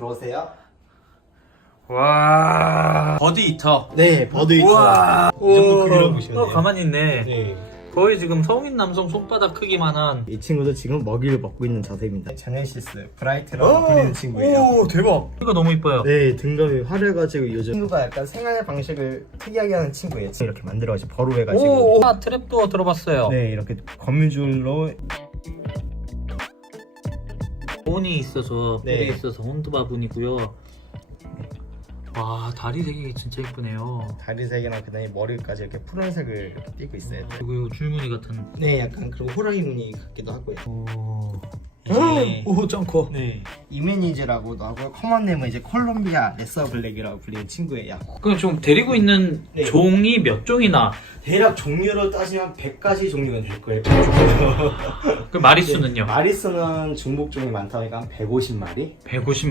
들어오세요. 와. 버드 이터. 네, 버드 이터. 우와. 이 정도 크기라고 보시면 어, 돼요. 가만히 있네. 네. 거의 지금 성인 남성 손바닥 크기만한. 이 친구도 지금 먹이를 먹고 있는 자세입니다. 제네시스 브라이트라고 불리는 친구예요. 오, 대박. 이거 너무 이뻐요. 네, 등갑이 화려해가지고 요즘 친구가 약간 생활 방식을 특이하게 하는 친구예요. 이렇게 만들어가지고 버로 해가지고. 오, 오. 아, 트랩도어 들어봤어요. 네, 이렇게 거미줄로 본이 있어서 네. 뿔이 있어서 혼드바분이고요. 와 다리 되게 진짜 이쁘네요. 다리 색이랑 그다음에 머리까지 이렇게 푸른색을 이렇게 띄고 있어요. 그리고 이거 줄무늬 같은. 네, 약간 그리고 호랑이 무늬 같기도 하고요. 오. 이제- 오 짱커. 네, 이메니즈라고도 하고요. 커먼 네임은 이제 콜롬비아 레서 블랙이라고 불리는 친구예요. 그럼 지금 데리고 있는 네. 종이 몇 종이나? 대략 종류로 따지면 100가지 종류가 될 거예요. 그 마리수는요? 마리스는 중복종이 많다 보니까 한 150마리? 150마리.